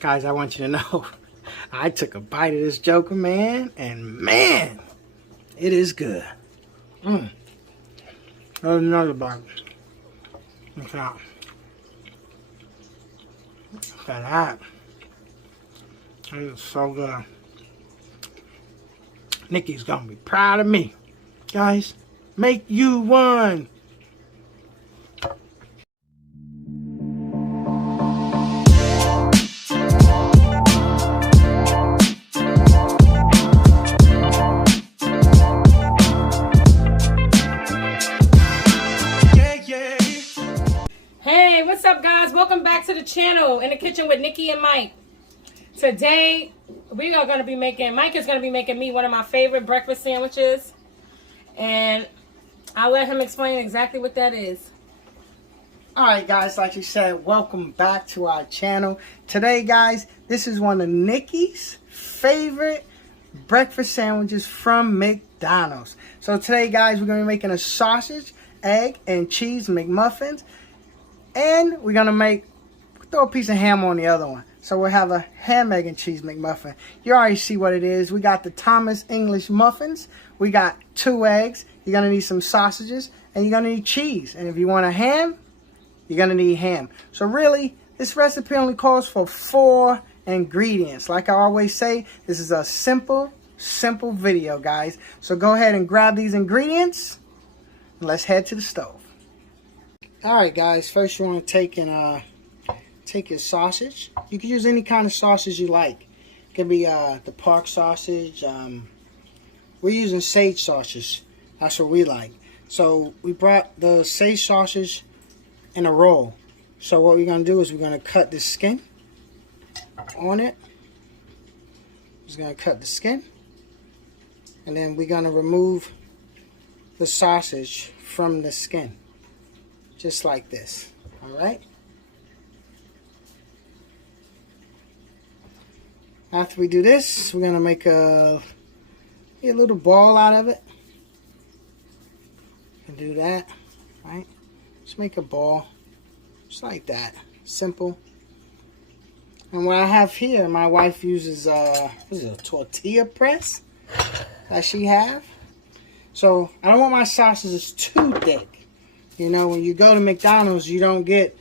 Guys, I want you to know, I took a bite of this joker, man, and man, it is good. There's another bite. Look out. Look at that. It is so good. Nikki's gonna be proud of me. Guys, make you one. Hey, what's up, guys? Welcome back to the channel, In the Kitchen with Nikki and Mike. Today, we are going to be making, Mike is going to be making me one of my favorite breakfast sandwiches. And I'll let him explain exactly what that is. Alright guys, like you said, welcome back to our channel. Today guys, this is one of Nikki's favorite breakfast sandwiches from McDonald's. So today guys, we're going to be making a sausage, egg, and cheese McMuffins. And we're going to throw a piece of ham on the other one. So we'll have a ham, egg, and cheese McMuffin. You already see what it is. We got the Thomas English muffins. We got 2 eggs. You're going to need some sausages. And you're going to need cheese. And if you want a ham, you're going to need ham. So really, this recipe only calls for 4 ingredients. Like I always say, this is a simple video, guys. So go ahead and grab these ingredients. And let's head to the stove. Alright guys, first you want to take your sausage. You can use any kind of sausage you like. It can be the Park sausage. We're using sage sausage. That's what we like. So we brought the sage sausage in a roll. So what we're going to do is we're going to cut the skin on it. Just going to cut the skin. And then we're going to remove the sausage from the skin. Just like this. Alright? After we do this, we're going to make a little ball out of it. And do that. Right? Just make a ball. Just like that. Simple. And what I have here, my wife uses what is it, a tortilla press that she have. So I don't want my sausages too thick. You know, when you go to McDonald's, you don't get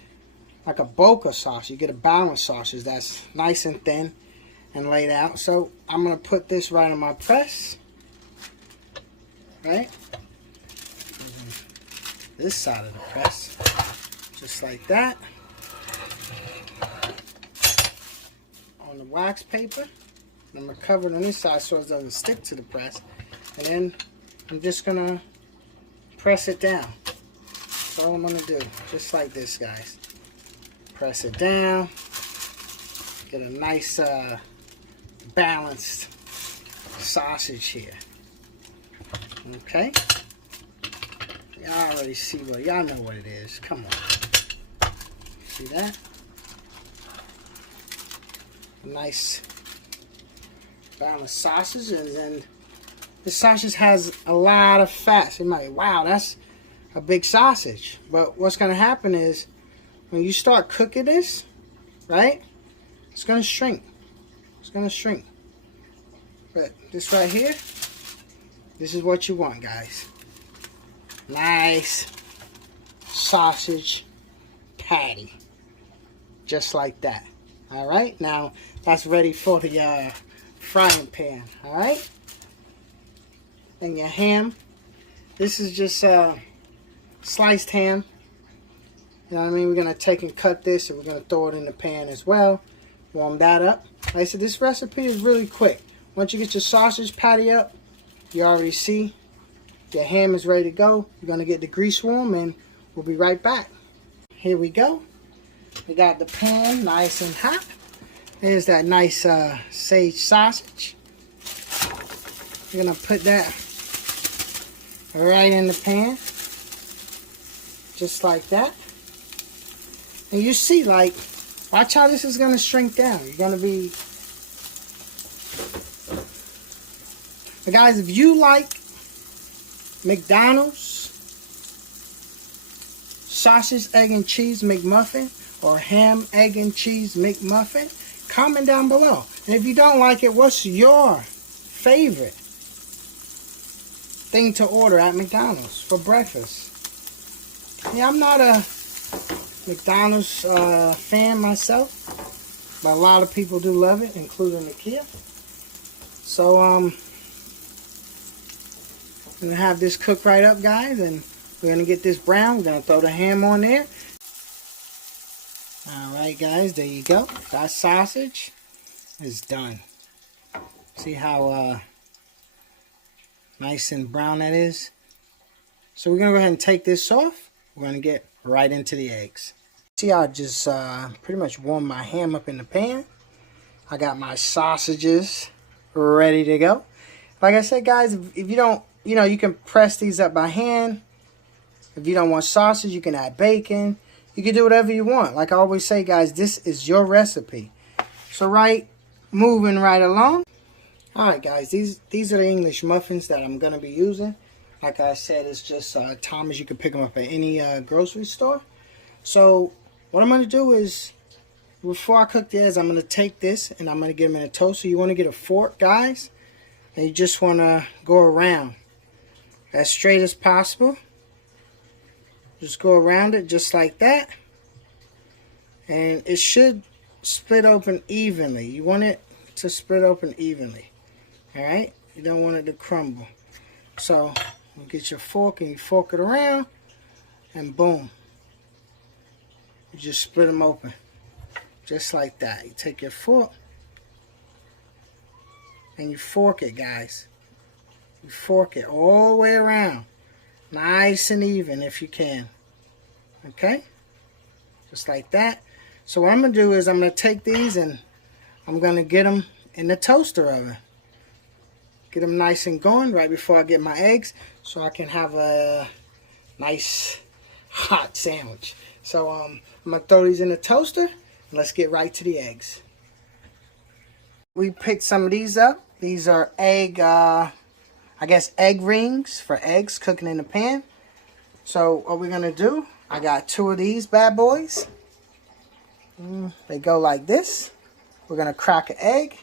like a bulk of sausage. You get a balanced sausage that's nice and thin and laid out. So I'm going to put this right on my press. Right? This side of the press. Just like that. On the wax paper. I'm going to cover it on this side so it doesn't stick to the press. And then I'm just going to press it down. That's all I'm going to do. Just like this, guys. Press it down. Get a nice balanced sausage here. Okay? Y'all already see what, y'all know what it is. Come on. See that? Nice balanced sausage, and then the sausage has a lot of fat. So you might, wow, that's a big sausage. But what's going to happen is when you start cooking this, right, it's going to shrink. It's going to shrink. But this right here, this is what you want, guys. Nice sausage patty. Just like that. Alright, now that's ready for the frying pan. Alright? And your ham. This is just sliced ham. You know what I mean? We're going to take and cut this, and we're going to throw it in the pan as well. Warm that up. Like I said, this recipe is really quick. Once you get your sausage patty up, you already see your ham is ready to go. You're going to get the grease warm, and we'll be right back. Here we go. We got the pan nice and hot. There's that nice sage sausage. We're going to put that right in the pan. Just like that. And you see, like, watch how this is going to shrink down. You're going to be... But guys, if you like McDonald's sausage, egg, and cheese McMuffin or ham, egg, and cheese McMuffin, comment down below. And if you don't like it, what's your favorite thing to order at McDonald's for breakfast? Yeah, I'm not a McDonald's fan myself, but a lot of people do love it, including Nakia. So I'm gonna have this cook right up, guys, and we're gonna get this brown. We're gonna throw the ham on there. Alright guys, there you go. That sausage is done. See how nice and brown that is? So we're going to go ahead and take this off. We're going to get right into the eggs. See how I just pretty much warmed my ham up in the pan. I got my sausages ready to go. Like I said, guys, if you don't, you can press these up by hand. If you don't want sausage, you can add bacon. You can do whatever you want. Like I always say, guys, this is your recipe. So moving right along. Alright guys, these are the English muffins that I'm going to be using. Like I said, it's just Thomas. You can pick them up at any grocery store. So what I'm going to do is, before I cook the eggs, I'm going to take this and I'm going to get them in a toaster. You want to get a fork, guys. And you just want to go around as straight as possible. Just go around it just like that. And it should split open evenly. You want it to split open evenly. Alright? You don't want it to crumble. So, you get your fork and you fork it around. And boom. You just split them open. Just like that. You take your fork. And you fork it, guys. You fork it all the way around. Nice and even if you can. Okay? Just like that. So what I'm going to do is I'm going to take these and I'm going to get them in the toaster oven. Get them nice and going right before I get my eggs so I can have a nice hot sandwich. So I'm going to throw these in the toaster and let's get right to the eggs. We picked some of these up. These are egg egg rings for eggs cooking in the pan. So what we're going to do, I got 2 of these bad boys. They go like this. We're going to crack an egg.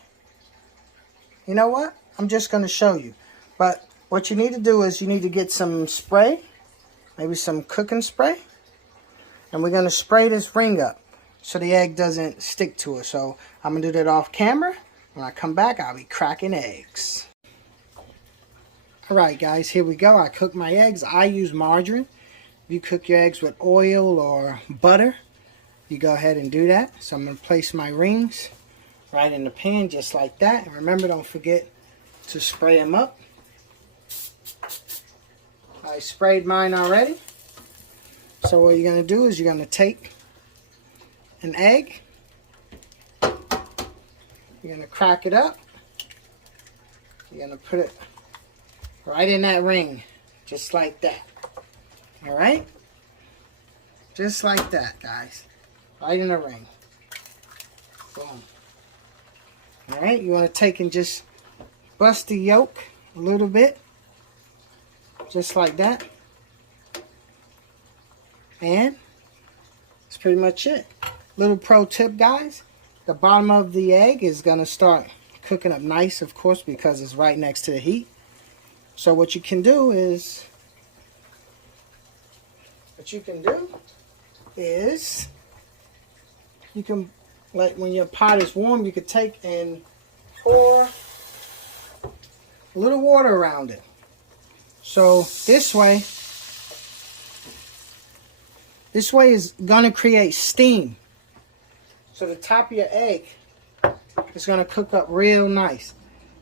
You know what? I'm just going to show you. But what you need to do is you need to get some spray. Maybe some cooking spray. And we're going to spray this ring up so the egg doesn't stick to it. So I'm going to do that off camera. When I come back, I'll be cracking eggs. Alright guys, here we go. I cook my eggs. I use margarine. If you cook your eggs with oil or butter, you go ahead and do that. So I'm going to place my rings right in the pan just like that. And remember, don't forget to spray them up. I sprayed mine already. So what you're going to do is you're going to take an egg. You're going to crack it up. You're going to put it right in that ring, just like that. Alright? Just like that, guys. Right in the ring. Boom. Alright, you want to take and just bust the yolk a little bit. Just like that. And that's pretty much it. Little pro tip, guys. The bottom of the egg is going to start cooking up nice, of course, because it's right next to the heat. So what you can do is, you can, like when your pot is warm, you could take and pour a little water around it. So this way is going to create steam. So the top of your egg is going to cook up real nice.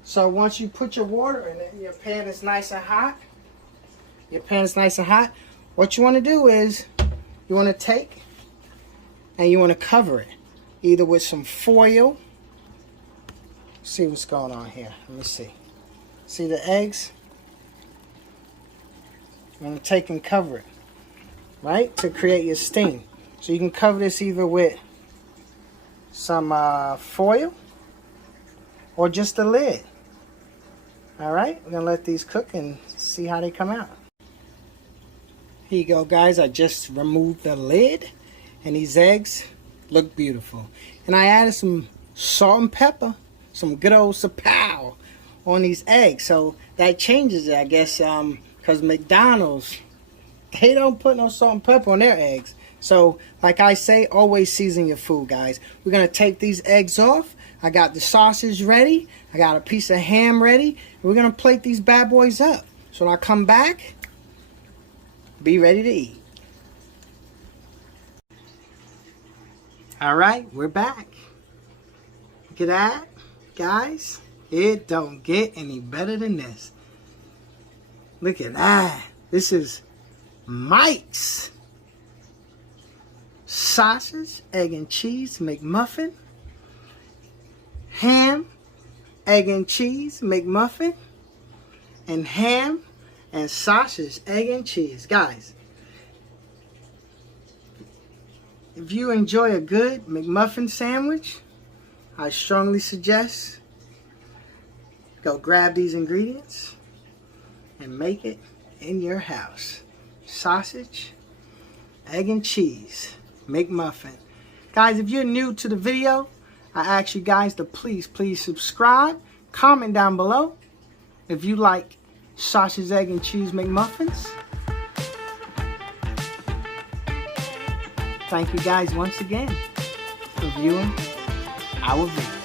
So once you put your water in it, your pan is nice and hot. What you want to do is you want to take and you want to cover it. Either with some foil. See what's going on here. Let me see. See the eggs? You want to take and cover it. Right? To create your steam. So you can cover this either with some foil or just a lid. Alright, we're going to let these cook and see how they come out. Here you go, guys. I just removed the lid and these eggs look beautiful. And I added some salt and pepper, some good old sapow on these eggs. So that changes it, I guess, because McDonald's, they don't put no salt and pepper on their eggs. So, like I say, always season your food, guys. We're going to take these eggs off. I got the sausage ready. I got a piece of ham ready. We're going to plate these bad boys up. So when I come back, be ready to eat. All right, we're back. Look at that, guys. It don't get any better than this. Look at that. This is Mike's sausage, egg and cheese McMuffin. Ham, egg and cheese McMuffin. And ham and sausage, egg and cheese. Guys, if you enjoy a good McMuffin sandwich, I strongly suggest go grab these ingredients and make it in your house. Sausage, egg and cheese McMuffin. Guys, if you're new to the video, I ask you guys to please subscribe. Comment down below if you like sausage, egg and cheese McMuffins. Thank you guys once again for viewing our video.